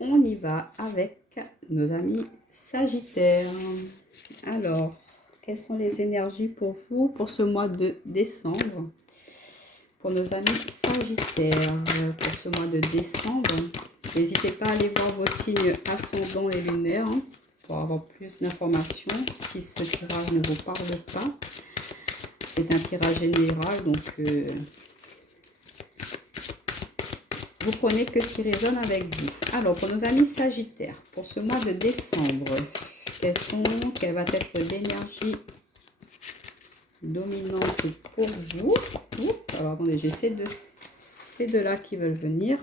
On y va avec nos amis Sagittaires. Alors, quelles sont les énergies pour vous pour ce mois de décembre? Pour nos amis Sagittaires, pour ce mois de décembre, n'hésitez pas à aller voir vos signes ascendants et lunaires pour avoir plus d'informations si ce tirage ne vous parle pas. C'est un tirage général, donc vous prenez que ce qui résonne avec vous. Alors, pour nos amis Sagittaires, pour ce mois de décembre, quelle va être l'énergie dominante pour vous? Alors, attendez, j'essaie de ces deux-là qui veulent venir.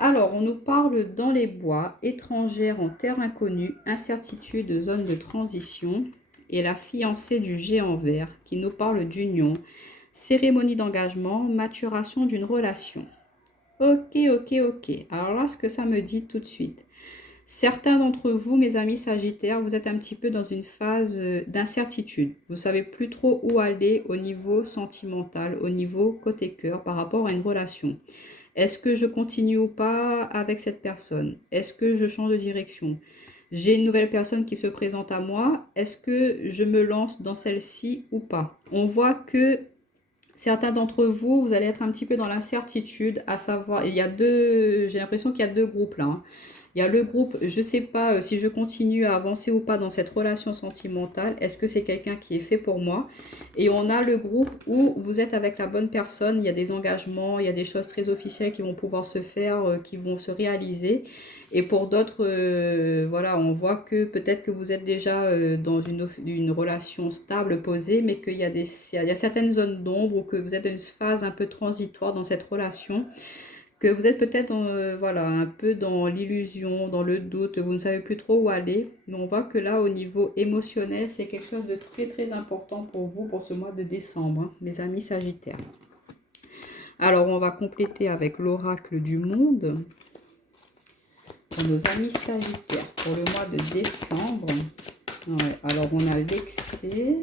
Alors, on nous parle dans les bois, étrangère en terre inconnue, incertitude, zone de transition, et la fiancée du géant vert qui nous parle d'union, cérémonie d'engagement, maturation d'une relation. Ok. Alors là, ce que ça me dit tout de suite. Certains d'entre vous, mes amis Sagittaires, vous êtes un petit peu dans une phase d'incertitude. Vous ne savez plus trop où aller au niveau sentimental, au niveau côté cœur par rapport à une relation. Est-ce que je continue ou pas avec cette personne? Est-ce que je change de direction? J'ai une nouvelle personne qui se présente à moi. Est-ce que je me lance dans celle-ci ou pas? On voit que certains d'entre vous, vous allez être un petit peu dans l'incertitude, à savoir, j'ai l'impression qu'il y a deux groupes là. Il y a le groupe, je ne sais pas si je continue à avancer ou pas dans cette relation sentimentale. Est-ce que c'est quelqu'un qui est fait pour moi? Et on a le groupe où vous êtes avec la bonne personne. Il y a des engagements, il y a des choses très officielles qui vont pouvoir se faire, qui vont se réaliser. Et pour d'autres, voilà, on voit que peut-être que vous êtes déjà dans une relation stable, posée, mais qu'il y a certaines zones d'ombre ou que vous êtes dans une phase un peu transitoire dans cette relation, que vous êtes peut-être voilà, un peu dans l'illusion, dans le doute, vous ne savez plus trop où aller. Mais on voit que là, au niveau émotionnel, c'est quelque chose de très important pour vous pour ce mois de décembre, mes amis Sagittaires. Alors, on va compléter avec l'oracle du monde. Pour nos amis Sagittaires, pour le mois de décembre. Ouais, alors, on a l'excès.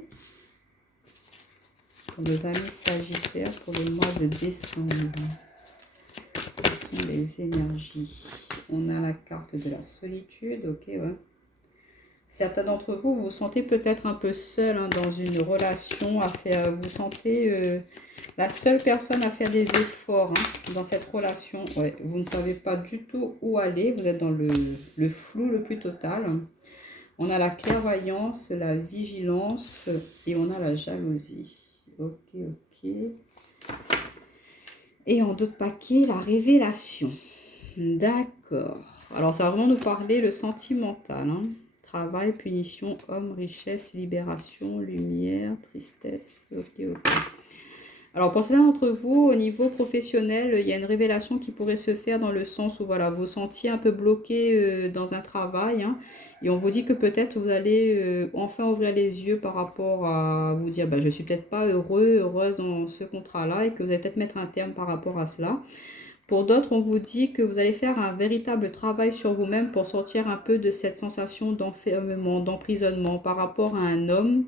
Pour nos amis Sagittaires, pour le mois de décembre. Quelles sont les énergies? On a la carte de la solitude, ok, ouais. Certains d'entre vous, vous vous sentez peut-être un peu seul dans une relation, vous sentez la seule personne à faire des efforts dans cette relation. Ouais, vous ne savez pas du tout où aller, vous êtes dans le flou le plus total. On a la clairvoyance, la vigilance et on a la jalousie. Ok. Et en d'autres paquets, la révélation. D'accord. Alors, ça va vraiment nous parler le sentimental. Travail, punition, homme, richesse, libération, lumière, tristesse. Ok. Alors, pour certains d'entre vous, au niveau professionnel, il y a une révélation qui pourrait se faire dans le sens où voilà, vous vous sentiez un peu bloqué dans un travail. Et on vous dit que peut-être vous allez enfin ouvrir les yeux par rapport à vous dire bah, je ne suis peut-être pas heureuse dans ce contrat-là et que vous allez peut-être mettre un terme par rapport à cela. Pour d'autres, on vous dit que vous allez faire un véritable travail sur vous-même pour sortir un peu de cette sensation d'enfermement, d'emprisonnement par rapport à un homme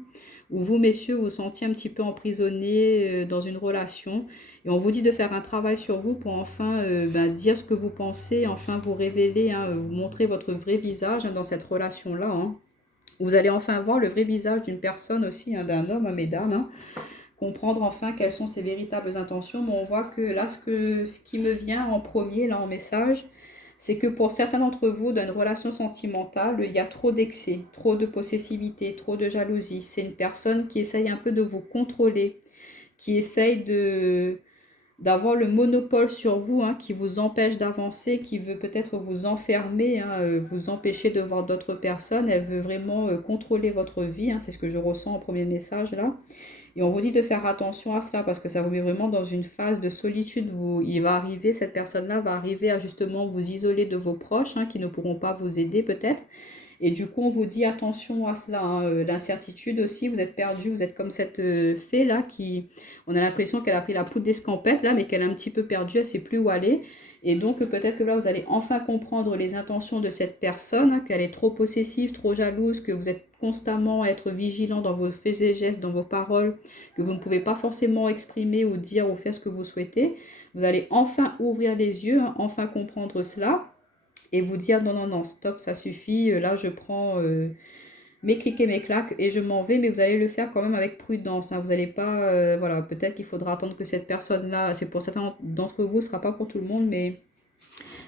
où vous, messieurs, vous vous sentiez un petit peu emprisonné dans une relation. Et on vous dit de faire un travail sur vous pour enfin dire ce que vous pensez, enfin vous révéler, vous montrer votre vrai visage dans cette relation-là. Vous allez enfin voir le vrai visage d'une personne aussi, d'un homme, mesdames. Comprendre enfin quelles sont ses véritables intentions. Mais on voit que là, ce qui me vient en premier, là, en message, c'est que pour certains d'entre vous, dans une relation sentimentale, il y a trop d'excès, trop de possessivité, trop de jalousie. C'est une personne qui essaye un peu de vous contrôler, qui essaye d'avoir le monopole sur vous, qui vous empêche d'avancer, qui veut peut-être vous enfermer, vous empêcher de voir d'autres personnes. Elle veut vraiment contrôler votre vie. C'est ce que je ressens en premier message là. Et on vous dit de faire attention à cela parce que ça vous met vraiment dans une phase de solitude. Cette personne-là va arriver à justement vous isoler de vos proches qui ne pourront pas vous aider peut-être. Et du coup, on vous dit attention à cela. L'incertitude aussi, vous êtes perdu, vous êtes comme cette fée-là on a l'impression qu'elle a pris la poudre d'escampette là, mais qu'elle est un petit peu perdue, elle ne sait plus où aller. Et donc, peut-être que là, vous allez enfin comprendre les intentions de cette personne, qu'elle est trop possessive, trop jalouse, que vous êtes constamment à être vigilant dans vos faits et gestes, dans vos paroles, que vous ne pouvez pas forcément exprimer ou dire ou faire ce que vous souhaitez. Vous allez enfin ouvrir les yeux, enfin comprendre cela. et vous dire non, non, non, stop, ça suffit, là je prends mes clics et mes claques et je m'en vais, mais vous allez le faire quand même avec prudence, hein. Vous n'allez pas, voilà, peut-être qu'il faudra attendre que cette personne-là, c'est pour certains d'entre vous, ce ne sera pas pour tout le monde, mais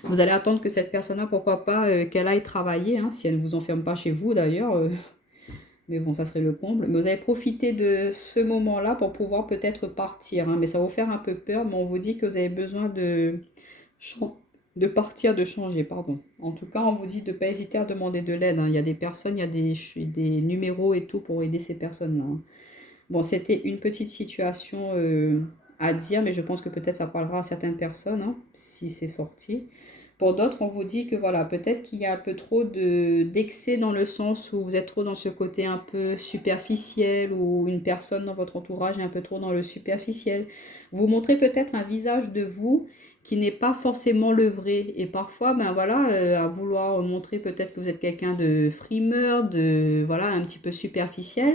vous allez attendre que cette personne-là, pourquoi pas, qu'elle aille travailler, hein, si elle ne vous enferme pas chez vous d'ailleurs, mais bon, ça serait le comble. Mais vous allez profiter de ce moment-là pour pouvoir peut-être partir, hein, mais ça va vous faire un peu peur, mais on vous dit que vous avez besoin de partir, de changer, pardon. En tout cas, on vous dit de ne pas hésiter à demander de l'aide, hein. Il y a des personnes, il y a des numéros et tout pour aider ces personnes-là, hein. Bon, c'était une petite situation à dire, mais je pense que peut-être ça parlera à certaines personnes, hein, si c'est sorti. Pour d'autres, on vous dit que voilà, peut-être qu'il y a un peu trop d'excès dans le sens où vous êtes trop dans ce côté un peu superficiel ou une personne dans votre entourage est un peu trop dans le superficiel. Vous montrez peut-être un visage de vous qui n'est pas forcément le vrai. Et parfois, ben voilà, à vouloir montrer peut-être que vous êtes quelqu'un de frimeur, de voilà, un petit peu superficiel,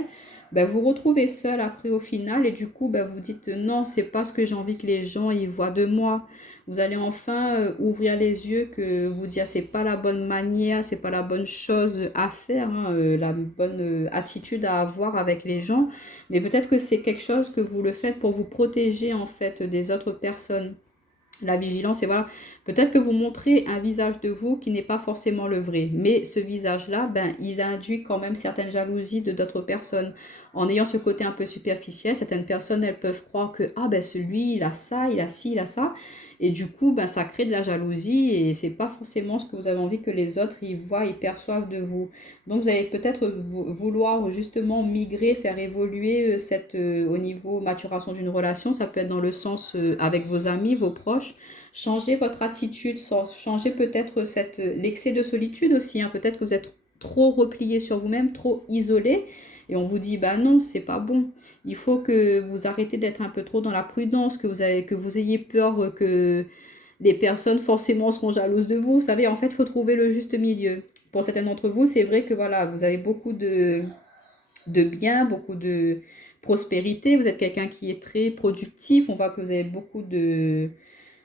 ben vous retrouvez seul après au final et du coup, ben vous dites non, c'est pas ce que j'ai envie que les gens y voient de moi. Vous allez enfin ouvrir les yeux, que vous dire c'est pas la bonne manière, c'est pas la bonne chose à faire, hein, la bonne attitude à avoir avec les gens, mais peut-être que c'est quelque chose que vous le faites pour vous protéger en fait des autres personnes. La vigilance, et voilà, peut-être que vous montrez un visage de vous qui n'est pas forcément le vrai, mais ce visage-là, ben, il induit quand même certaines jalousies de d'autres personnes. En ayant ce côté un peu superficiel, certaines personnes, elles peuvent croire que, ah ben celui, il a ça, il a ci, il a ça, et du coup, ben, ça crée de la jalousie, et c'est pas forcément ce que vous avez envie que les autres, ils voient, ils perçoivent de vous. Donc vous allez peut-être vouloir justement migrer, faire évoluer au niveau maturation d'une relation, ça peut être dans le sens avec vos amis, vos proches, changer votre attitude, changer peut-être l'excès de solitude aussi, hein. Peut-être que vous êtes trop replié sur vous-même, trop isolé, et on vous dit, bah non, c'est pas bon. Il faut que vous arrêtez d'être un peu trop dans la prudence, que vous ayez peur que les personnes forcément seront jalouses de vous. Vous savez, en fait, il faut trouver le juste milieu. Pour certains d'entre vous, c'est vrai que voilà, vous avez beaucoup de biens, beaucoup de prospérité. Vous êtes quelqu'un qui est très productif. On voit que vous avez beaucoup de...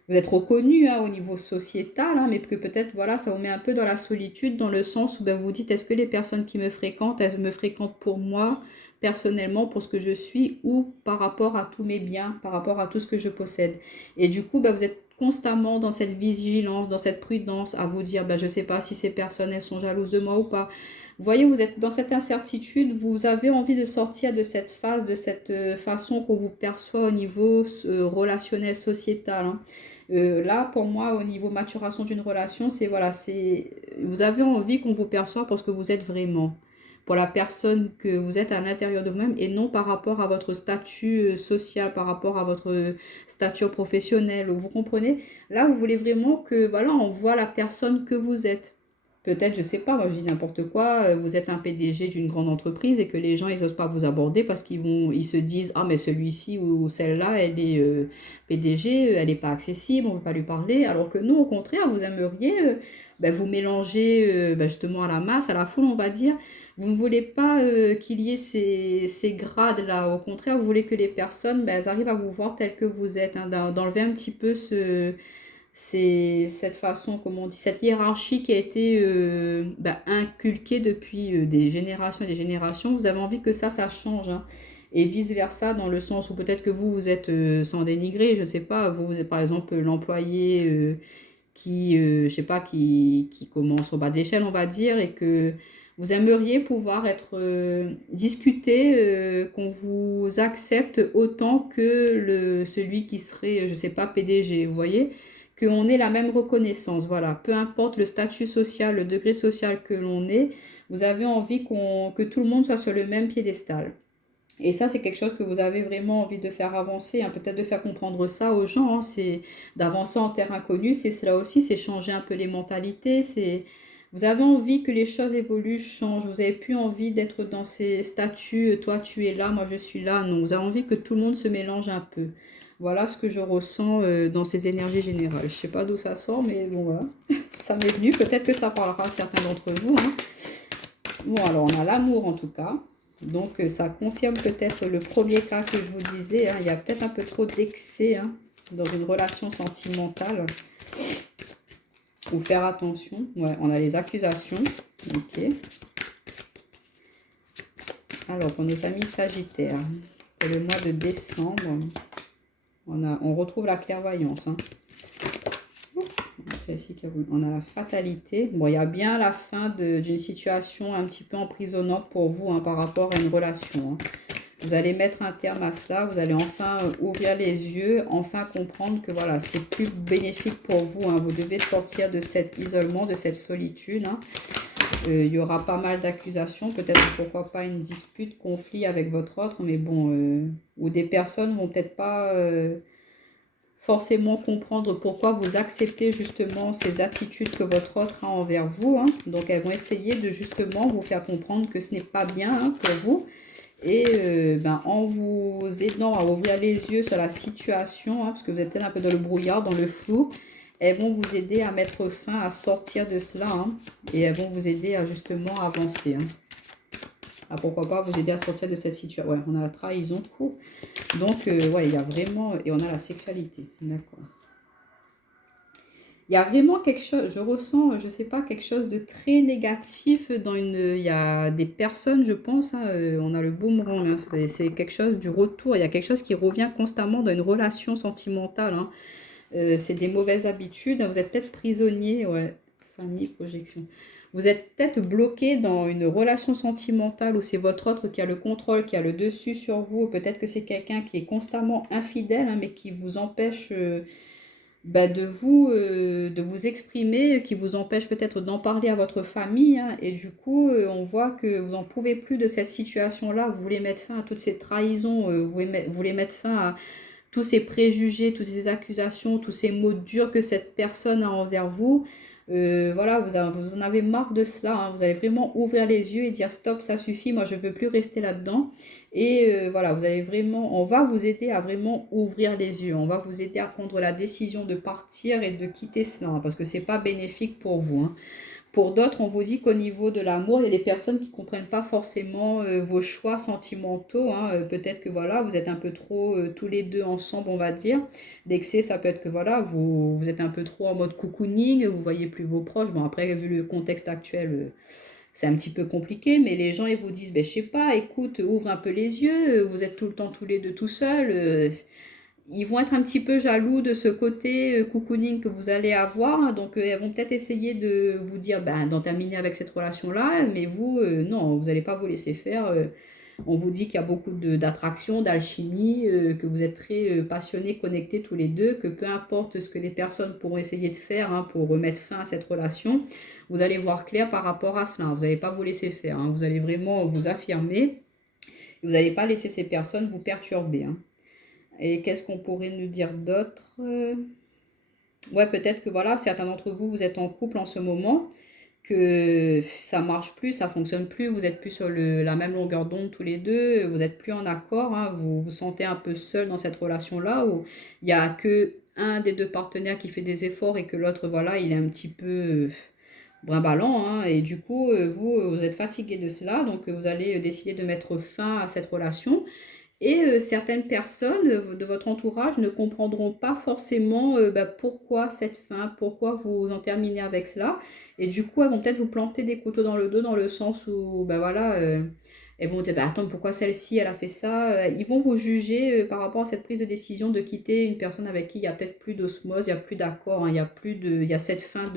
Vous êtes reconnu, hein, au niveau sociétal, hein, mais que peut-être, voilà, ça vous met un peu dans la solitude, dans le sens où ben, vous vous dites, est-ce que les personnes qui me fréquentent, elles me fréquentent pour moi, personnellement, pour ce que je suis, ou par rapport à tous mes biens, par rapport à tout ce que je possède. Et du coup, ben, vous êtes constamment dans cette vigilance, dans cette prudence, à vous dire, ben, je ne sais pas si ces personnes, elles sont jalouses de moi ou pas. Vous voyez, vous êtes dans cette incertitude, vous avez envie de sortir de cette phase, de cette façon qu'on vous perçoit au niveau relationnel, sociétal, hein. Là, pour moi, au niveau maturation d'une relation, c'est voilà, c'est vous avez envie qu'on vous perçoive pour ce que vous êtes vraiment, pour la personne que vous êtes à l'intérieur de vous-même et non par rapport à votre statut social, par rapport à votre stature professionnelle. Vous comprenez? Là, vous voulez vraiment que voilà, on voit la personne que vous êtes. Peut-être, je sais pas, moi je dis n'importe quoi, vous êtes un PDG d'une grande entreprise et que les gens, ils osent pas vous aborder parce ils se disent, ah mais celui-ci ou celle-là, elle est PDG, elle n'est pas accessible, on ne peut pas lui parler. Alors que non, au contraire, vous aimeriez ben, vous mélanger ben, justement à la masse, à la foule, on va dire. Vous ne voulez pas qu'il y ait ces grades-là. Au contraire, vous voulez que les personnes, ben, elles arrivent à vous voir tel que vous êtes, hein, d'enlever un petit peu c'est cette façon, comment on dit, cette hiérarchie qui a été bah, inculquée depuis des générations et des générations. Vous avez envie que ça change, hein. Et vice-versa, dans le sens où peut-être que vous êtes, sans dénigrer, je sais pas, vous êtes par exemple l'employé je sais pas, qui commence au bas de l'échelle, on va dire, et que vous aimeriez pouvoir être discuté, qu'on vous accepte autant que celui qui serait, je sais pas, PDG, vous voyez? Qu'on ait la même reconnaissance, voilà. Peu importe le statut social, le degré social que l'on est, vous avez envie que tout le monde soit sur le même piédestal. Et ça, c'est quelque chose que vous avez vraiment envie de faire avancer, hein, peut-être de faire comprendre ça aux gens, hein, c'est d'avancer en terre inconnue, c'est cela aussi, c'est changer un peu les mentalités, vous avez envie que les choses évoluent, changent, vous n'avez plus envie d'être dans ces statuts, toi tu es là, moi je suis là, non, vous avez envie que tout le monde se mélange un peu. Voilà ce que je ressens dans ces énergies générales. Je ne sais pas d'où ça sort, mais bon voilà, ça m'est venu, peut-être que ça parlera à certains d'entre vous, hein. Bon, alors on a l'amour en tout cas. Donc ça confirme peut-être le premier cas que je vous disais, hein. Il y a peut-être un peu trop d'excès, hein, dans une relation sentimentale. Ou faire attention. Ouais, on a les accusations. Ok. Alors, pour nos amis Sagittaires, pour le mois de décembre, on retrouve la clairvoyance. Hein. Celle-ci, on a la fatalité. Bon, il y a bien la fin d'une situation un petit peu emprisonnante pour vous hein, par rapport à une relation. Hein. Vous allez mettre un terme à cela, vous allez enfin ouvrir les yeux, enfin comprendre que voilà, c'est plus bénéfique pour vous. Hein. Vous devez sortir de cet isolement, de cette solitude. Hein. Il y aura pas mal d'accusations, peut-être pourquoi pas une dispute, conflit avec votre autre, mais bon, ou des personnes vont peut-être pas forcément comprendre pourquoi vous acceptez justement ces attitudes que votre autre a envers vous. Hein. Donc elles vont essayer de justement vous faire comprendre que ce n'est pas bien hein, pour vous. Et en vous aidant à ouvrir les yeux sur la situation, hein, parce que vous êtes un peu dans le brouillard, dans le flou, elles vont vous aider à mettre fin, à sortir de cela. Hein, et elles vont vous aider à justement avancer. Hein. Ah, pourquoi pas vous aider à sortir de cette situation. Ouais, on a la trahison. Donc, ouais, il y a vraiment... Et on a la sexualité. D'accord. Il y a vraiment quelque chose, je ressens, je sais pas, quelque chose de très négatif dans une... Il y a des personnes, je pense, hein, on a le boomerang, hein, c'est quelque chose du retour, il y a quelque chose qui revient constamment dans une relation sentimentale. Hein. C'est des mauvaises habitudes, vous êtes peut-être prisonnier, ouais, famille, projection. Vous êtes peut-être bloqué dans une relation sentimentale où c'est votre autre qui a le contrôle, qui a le dessus sur vous. Peut-être que c'est quelqu'un qui est constamment infidèle, hein, mais qui vous empêche... de vous exprimer, qui vous empêche peut-être d'en parler à votre famille. Hein, et du coup, on voit que vous n'en pouvez plus de cette situation-là. Vous voulez mettre fin à toutes ces trahisons, vous voulez mettre fin à tous ces préjugés, toutes ces accusations, tous ces mots durs que cette personne a envers vous. Voilà, vous en avez marre de cela. Hein, vous allez vraiment ouvrir les yeux et dire stop, ça suffit, moi je ne veux plus rester là-dedans. Et voilà, vous allez vraiment, on va vous aider à vraiment ouvrir les yeux. On va vous aider à prendre la décision de partir et de quitter cela, hein, parce que ce n'est pas bénéfique pour vous. Hein. Pour d'autres, on vous dit qu'au niveau de l'amour, il y a des personnes qui ne comprennent pas forcément vos choix sentimentaux. Hein. Peut-être que voilà, vous êtes un peu trop tous les deux ensemble, on va dire. L'excès, ça peut être que voilà, vous êtes un peu trop en mode cocooning, vous voyez plus vos proches. Bon, après, vu le contexte actuel, c'est un petit peu compliqué, mais les gens, ils vous disent, ben, je sais pas, écoute, ouvre un peu les yeux, vous êtes tout le temps tous les deux tout seuls. Ils vont être un petit peu jaloux de ce côté cocooning que vous allez avoir. Hein. Donc, elles vont peut-être essayer de vous dire d'en terminer avec cette relation-là. Mais vous, non, vous n'allez pas vous laisser faire. On vous dit qu'il y a beaucoup d'attraction, d'alchimie, que vous êtes très passionnés, connectés tous les deux, que peu importe ce que les personnes pourront essayer de faire hein, pour remettre fin à cette relation, vous allez voir clair par rapport à cela. Vous n'allez pas vous laisser faire. Hein. Vous allez vraiment vous affirmer. Vous n'allez pas laisser ces personnes vous perturber. Hein. Et qu'est-ce qu'on pourrait nous dire d'autre Ouais, peut-être que voilà, certains d'entre vous, vous êtes en couple en ce moment, que ça marche plus, ça fonctionne plus, vous êtes plus sur la même longueur d'onde tous les deux, vous êtes plus en accord, hein, vous vous sentez un peu seul dans cette relation-là, où il n'y a que un des deux partenaires qui fait des efforts et que l'autre, voilà, il est un petit peu brimballant, hein, et du coup, vous êtes fatigué de cela, donc vous allez décider de mettre fin à cette relation. Et certaines personnes de votre entourage ne comprendront pas forcément pourquoi cette fin, pourquoi vous en terminez avec cela. Et du coup, elles vont peut-être vous planter des couteaux dans le dos dans le sens où, elles vont dire, attends, pourquoi celle-ci, elle a fait ça. Ils vont vous juger par rapport à cette prise de décision de quitter une personne avec qui il n'y a peut-être plus d'osmose, il n'y a plus d'accord, hein, il y a cette fin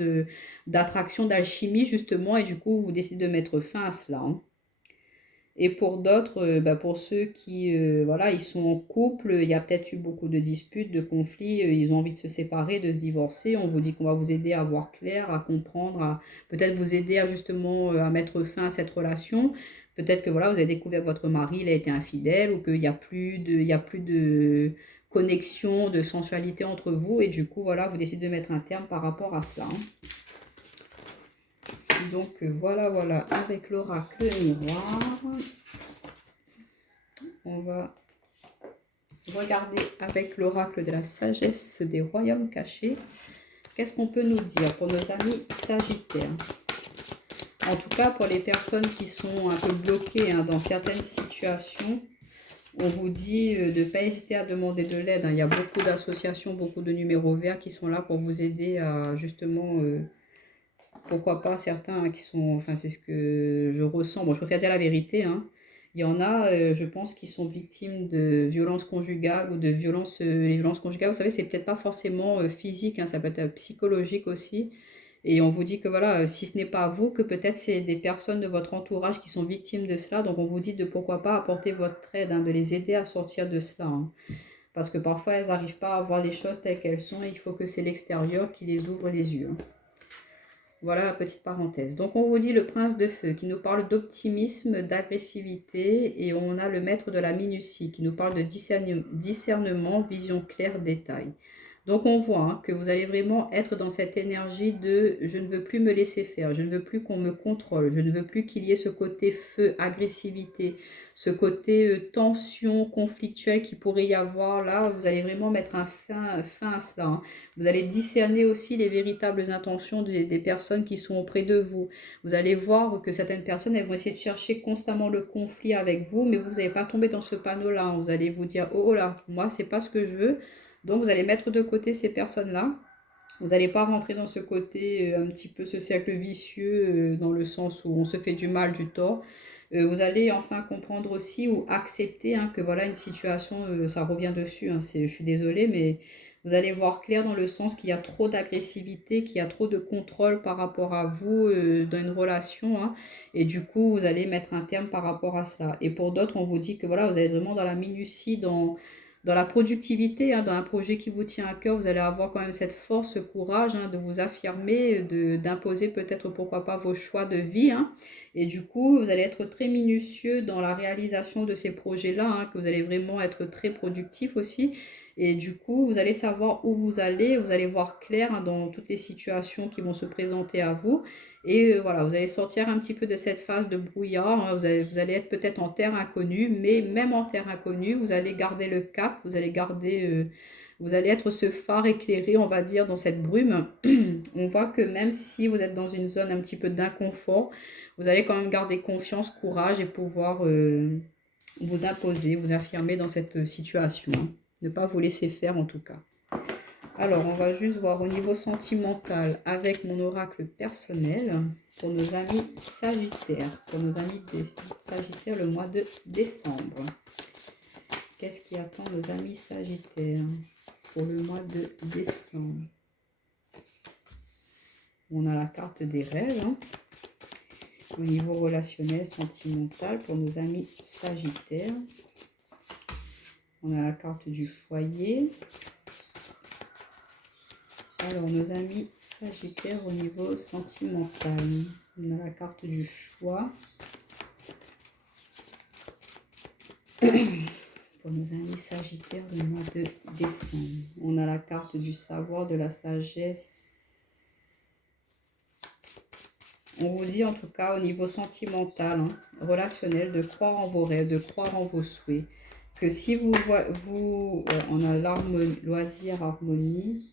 d'attraction, d'alchimie justement. Et du coup, vous décidez de mettre fin à cela. Hein. Et pour d'autres, pour ceux qui, voilà, ils sont en couple, il y a peut-être eu beaucoup de disputes, de conflits, ils ont envie de se séparer, de se divorcer. On vous dit qu'on va vous aider à voir clair, à comprendre, à peut-être vous aider à justement à mettre fin à cette relation. Peut-être que voilà, vous avez découvert que votre mari, il a été infidèle ou qu'il n'y a plus de connexion, de sensualité entre vous. Et du coup, voilà, vous décidez de mettre un terme par rapport à cela. Hein. Donc voilà, avec l'oracle miroir, on va regarder avec l'oracle de la sagesse des royaumes cachés. Qu'est-ce qu'on peut nous dire pour nos amis sagittaires? En tout cas, pour les personnes qui sont un peu bloquées hein, dans certaines situations, On vous dit de ne pas hésiter à demander de l'aide, hein. Il y a beaucoup d'associations, beaucoup de numéros verts qui sont là pour vous aider à justement, pourquoi pas certains qui sont, enfin c'est ce que je ressens, bon je préfère dire la vérité, hein. Il y en a, je pense, qui sont victimes de violences conjugales ou de violences, les violences conjugales, vous savez, c'est peut-être pas forcément physique, hein, ça peut être psychologique aussi. Et on vous dit que voilà, si ce n'est pas vous, que peut-être c'est des personnes de votre entourage qui sont victimes de cela. Donc on vous dit de pourquoi pas apporter votre aide, hein, de les aider à sortir de cela, hein. Parce que parfois elles n'arrivent pas à voir les choses telles qu'elles sont et il faut que c'est l'extérieur qui les ouvre les yeux, hein. Voilà la petite parenthèse. Donc on vous dit le prince de feu qui nous parle d'optimisme, d'agressivité, et on a le maître de la minutie qui nous parle de discernement, vision claire, détail. Donc on voit, hein, que vous allez vraiment être dans cette énergie de je ne veux plus me laisser faire, je ne veux plus qu'on me contrôle, je ne veux plus qu'il y ait ce côté feu, agressivité, ce côté tension conflictuelle qui pourrait y avoir là. Vous allez vraiment mettre un fin à cela, hein. Vous allez discerner aussi les véritables intentions des personnes qui sont auprès de vous. Vous allez voir que certaines personnes, elles vont essayer de chercher constamment le conflit avec vous, mais vous n'allez pas tomber dans ce panneau-là, hein. Vous allez vous dire, oh, oh là, moi, c'est pas ce que je veux. Donc, vous allez mettre de côté ces personnes-là. Vous n'allez pas rentrer dans ce côté, un petit peu ce cercle vicieux, dans le sens où on se fait du mal, du tort. Vous allez enfin comprendre aussi ou accepter, hein, que voilà une situation, ça revient dessus, hein, je suis désolée, mais vous allez voir clair dans le sens qu'il y a trop d'agressivité, qu'il y a trop de contrôle par rapport à vous dans une relation, hein, et du coup vous allez mettre un terme par rapport à cela. Et pour d'autres, on vous dit que voilà, vous allez vraiment dans la minutie, dans la productivité, hein, dans un projet qui vous tient à cœur, vous allez avoir quand même cette force, ce courage, hein, de vous affirmer, d'imposer peut-être pourquoi pas vos choix de vie, hein. Et du coup, vous allez être très minutieux dans la réalisation de ces projets-là, hein, que vous allez vraiment être très productif aussi. Et du coup, vous allez savoir où vous allez voir clair, hein, dans toutes les situations qui vont se présenter à vous. Et voilà, vous allez sortir un petit peu de cette phase de brouillard, hein. Vous allez être peut-être en terre inconnue, mais même en terre inconnue, vous allez garder le cap, vous allez être ce phare éclairé, on va dire, dans cette brume. On voit que même si vous êtes dans une zone un petit peu d'inconfort, vous allez quand même garder confiance, courage et pouvoir vous imposer, vous affirmer dans cette situation, hein. Ne pas vous laisser faire en tout cas. Alors, on va juste voir au niveau sentimental avec mon oracle personnel pour nos amis Sagittaires. Pour nos amis Sagittaires le mois de décembre. Qu'est-ce qui attend nos amis Sagittaires pour le mois de décembre? On a la carte des rêves, hein. Au niveau relationnel, sentimental pour nos amis Sagittaires. On a la carte du foyer. Alors, nos amis Sagittaires au niveau sentimental. On a la carte du choix. Pour nos amis Sagittaires le mois de décembre. On a la carte du savoir, de la sagesse. On vous dit en tout cas au niveau sentimental, hein, relationnel, de croire en vos rêves, de croire en vos souhaits. Que si on a l'harmonie, loisir, harmonie.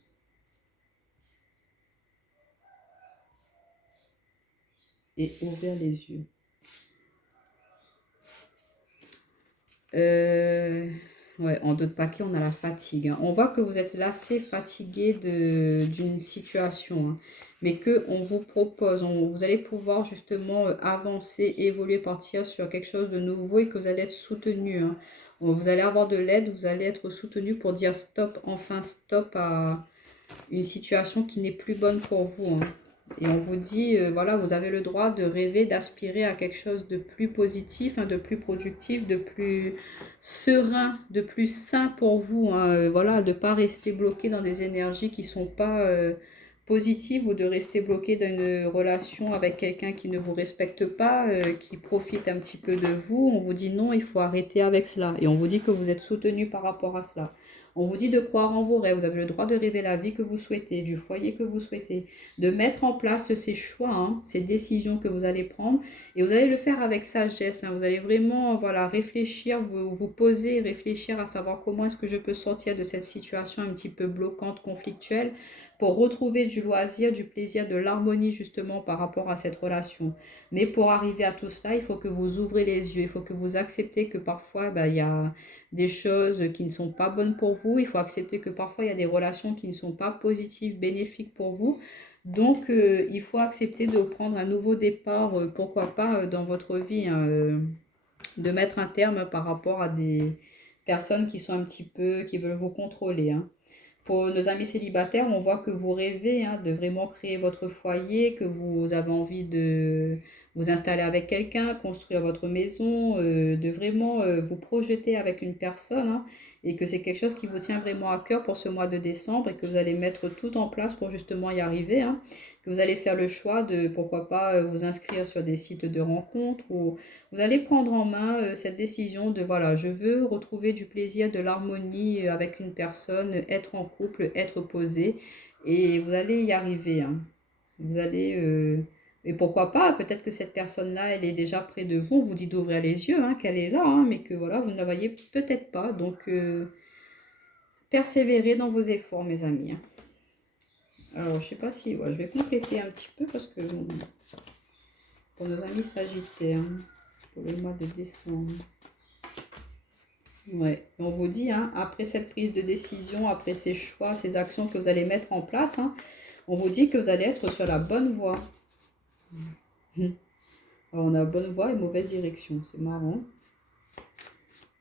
Et ouvrir les yeux. Ouais, en deux de paquet, on a la fatigue, hein. On voit que vous êtes lassé, fatigué d'une situation, hein, mais que on vous propose, vous allez pouvoir justement avancer, évoluer, partir sur quelque chose de nouveau et que vous allez être soutenu, hein. Vous allez avoir de l'aide, vous allez être soutenu pour dire stop, enfin stop à une situation qui n'est plus bonne pour vous, hein. Et on vous dit, voilà, vous avez le droit de rêver, d'aspirer à quelque chose de plus positif, hein, de plus productif, de plus serein, de plus sain pour vous, hein. Voilà, de ne pas rester bloqué dans des énergies qui ne sont pas positives ou de rester bloqué dans une relation avec quelqu'un qui ne vous respecte pas, qui profite un petit peu de vous. On vous dit non, il faut arrêter avec cela. Et on vous dit que vous êtes soutenu par rapport à cela. On vous dit de croire en vos rêves, vous avez le droit de rêver la vie que vous souhaitez, du foyer que vous souhaitez, de mettre en place ces choix, hein, ces décisions que vous allez prendre. Et vous allez le faire avec sagesse, hein. Vous allez vraiment voilà, réfléchir, vous poser, réfléchir à savoir comment est-ce que je peux sortir de cette situation un petit peu bloquante, conflictuelle. pour retrouver du loisir, du plaisir, de l'harmonie justement par rapport à cette relation. Mais pour arriver à tout cela, il faut que vous ouvrez les yeux, il faut que vous acceptez que parfois, il y a des choses qui ne sont pas bonnes pour vous, il faut accepter que parfois, il y a des relations qui ne sont pas positives, bénéfiques pour vous. Donc, il faut accepter de prendre un nouveau départ, pourquoi pas, dans votre vie, hein, de mettre un terme par rapport à des personnes qui sont un petit peu, qui veulent vous contrôler, hein. Pour nos amis célibataires, on voit que vous rêvez, hein, de vraiment créer votre foyer, que vous avez envie de vous installer avec quelqu'un, construire votre maison, de vraiment vous projeter avec une personne, hein, et que c'est quelque chose qui vous tient vraiment à cœur pour ce mois de décembre et que vous allez mettre tout en place pour justement y arriver, hein, que vous allez faire le choix de, pourquoi pas, vous inscrire sur des sites de rencontres ou vous allez prendre en main cette décision de, voilà, je veux retrouver du plaisir, de l'harmonie avec une personne, être en couple, être posé. Et vous allez y arriver, hein. Vous allez... et pourquoi pas, peut-être que cette personne-là, elle est déjà près de vous. On vous dit d'ouvrir les yeux, hein, qu'elle est là, hein, mais que voilà, vous ne la voyez peut-être pas. Donc, persévérez dans vos efforts, mes amis, hein. Alors, je sais pas si... ouais, je vais compléter un petit peu parce que pour nos amis sagittaires, hein, pour le mois de décembre. Ouais, on vous dit, hein, après cette prise de décision, après ces choix, ces actions que vous allez mettre en place, hein, on vous dit que vous allez être sur la bonne voie. Alors, on a bonne voie et mauvaise direction, c'est marrant.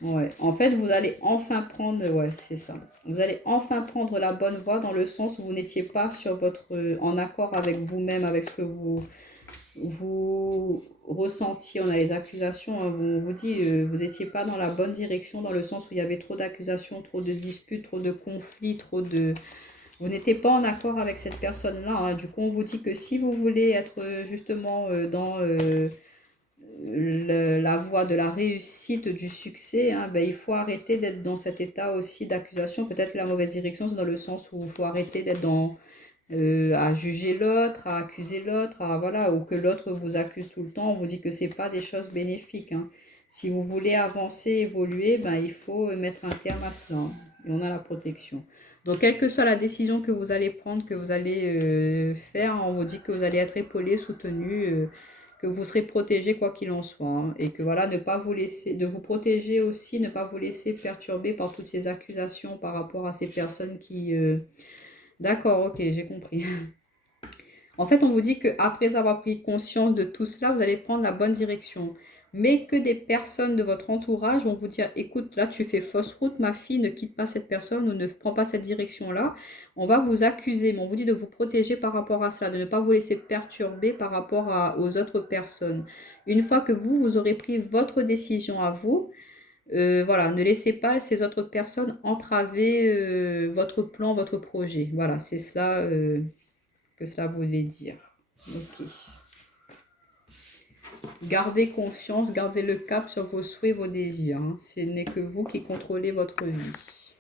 Ouais, en fait, vous allez enfin prendre, ouais, c'est ça. Vous allez enfin prendre la bonne voie dans le sens où vous n'étiez pas sur votre, en accord avec vous-même, avec ce que vous ressentiez. On a les accusations, hein, on vous dit, vous n'étiez pas dans la bonne direction, dans le sens où il y avait trop d'accusations, trop de disputes, trop de conflits, trop de... Vous n'étiez pas en accord avec cette personne-là, hein. Du coup, on vous dit que si vous voulez être justement dans la voie de la réussite, du succès, hein, il faut arrêter d'être dans cet état aussi d'accusation. Peut-être que la mauvaise direction, c'est dans le sens où il faut arrêter d'être dans à juger l'autre, à accuser l'autre, à voilà, ou que l'autre vous accuse tout le temps. On vous dit que c'est pas des choses bénéfiques, hein. Si vous voulez avancer, évoluer, il faut mettre un terme à cela, hein. Et on a la protection. Donc, quelle que soit la décision que vous allez prendre, que vous allez faire, on vous dit que vous allez être épaulé, soutenu, que vous serez protégé quoi qu'il en soit, hein. Et que voilà, ne pas vous laisser, de vous protéger aussi, ne pas vous laisser perturber par toutes ces accusations par rapport à ces personnes qui... D'accord, ok, j'ai compris. En fait, on vous dit qu'après avoir pris conscience de tout cela, vous allez prendre la bonne direction. Mais que des personnes de votre entourage vont vous dire, écoute, là tu fais fausse route, ma fille, ne quitte pas cette personne ou ne prends pas cette direction-là. On va vous accuser, mais on vous dit de vous protéger par rapport à cela, de ne pas vous laisser perturber par rapport aux autres personnes. Une fois que vous aurez pris votre décision à vous, voilà, ne laissez pas ces autres personnes entraver votre plan, votre projet. Voilà, c'est cela que cela voulait dire. Ok. Gardez confiance, gardez le cap sur vos souhaits, vos désirs, hein. Ce n'est que vous qui contrôlez votre vie.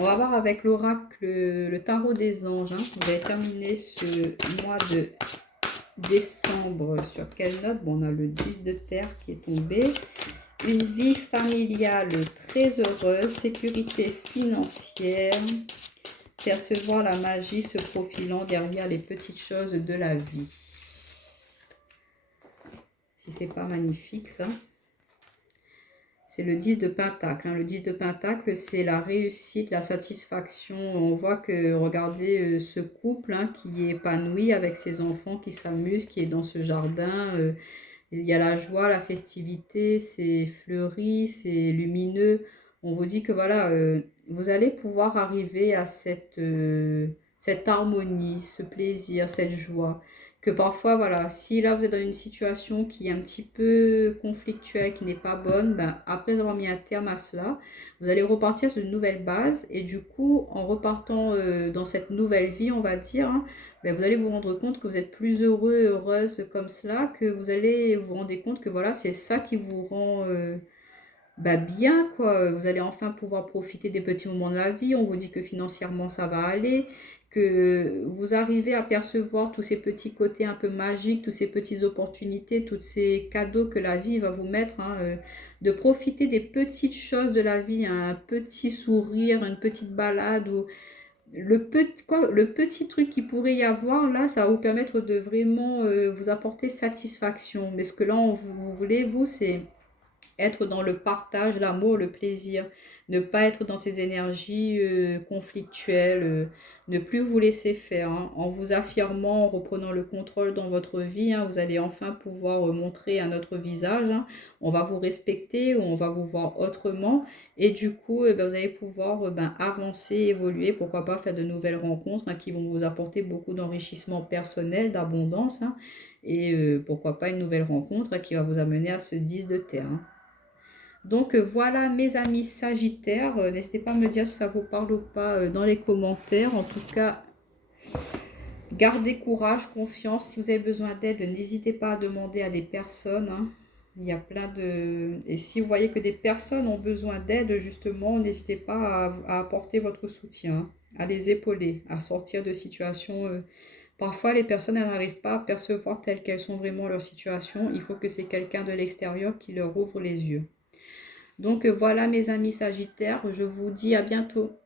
On va voir avec l'oracle, le tarot des anges, hein. Vous allez terminer ce mois de décembre sur quelle note? Bon, on a le 10 de terre qui est tombé. Une vie familiale très heureuse, sécurité financière, percevoir la magie se profilant derrière les petites choses de la vie. Si c'est pas magnifique ça. C'est le 10 de Pentacle, hein. Le 10 de Pentacle, c'est la réussite, la satisfaction. On voit que, regardez ce couple, hein, qui est épanoui avec ses enfants, qui s'amuse, qui est dans ce jardin. Il y a la joie, la festivité, c'est fleuri, c'est lumineux. On vous dit que voilà, vous allez pouvoir arriver à cette harmonie, ce plaisir, cette joie. Que parfois, voilà, si là vous êtes dans une situation qui est un petit peu conflictuelle, qui n'est pas bonne, après avoir mis un terme à cela, vous allez repartir sur une nouvelle base. Et du coup, en repartant dans cette nouvelle vie, on va dire, hein, vous allez vous rendre compte que vous êtes plus heureux, heureuse comme cela, que vous allez vous rendre compte que voilà, c'est ça qui vous rend bien, quoi. Vous allez enfin pouvoir profiter des petits moments de la vie. On vous dit que financièrement, ça va aller, que vous arrivez à percevoir tous ces petits côtés un peu magiques, toutes ces petites opportunités, tous ces cadeaux que la vie va vous mettre, hein, de profiter des petites choses de la vie, hein, un petit sourire, une petite balade ou le petit truc qui pourrait y avoir là, ça va vous permettre de vraiment vous apporter satisfaction. Mais ce que là, vous voulez, vous, c'est être dans le partage, l'amour, le plaisir, ne pas être dans ces énergies conflictuelles, ne plus vous laisser faire, hein. En vous affirmant, en reprenant le contrôle dans votre vie, hein, vous allez enfin pouvoir montrer un autre visage, hein. On va vous respecter, on va vous voir autrement et du coup, ben, vous allez pouvoir avancer, évoluer, pourquoi pas faire de nouvelles rencontres, hein, qui vont vous apporter beaucoup d'enrichissement personnel, d'abondance, hein, et pourquoi pas une nouvelle rencontre qui va vous amener à ce 10 de terre, hein. Donc voilà mes amis Sagittaires, n'hésitez pas à me dire si ça vous parle ou pas dans les commentaires. En tout cas, gardez courage, confiance. Si vous avez besoin d'aide, n'hésitez pas à demander à des personnes, hein. Il y a plein de... Et si vous voyez que des personnes ont besoin d'aide, justement, n'hésitez pas à apporter votre soutien, hein, à les épauler, à sortir de situations... Parfois, les personnes n'arrivent pas à percevoir telles qu'elles sont vraiment leur situation. Il faut que c'est quelqu'un de l'extérieur qui leur ouvre les yeux. Donc voilà mes amis Sagittaires, je vous dis à bientôt.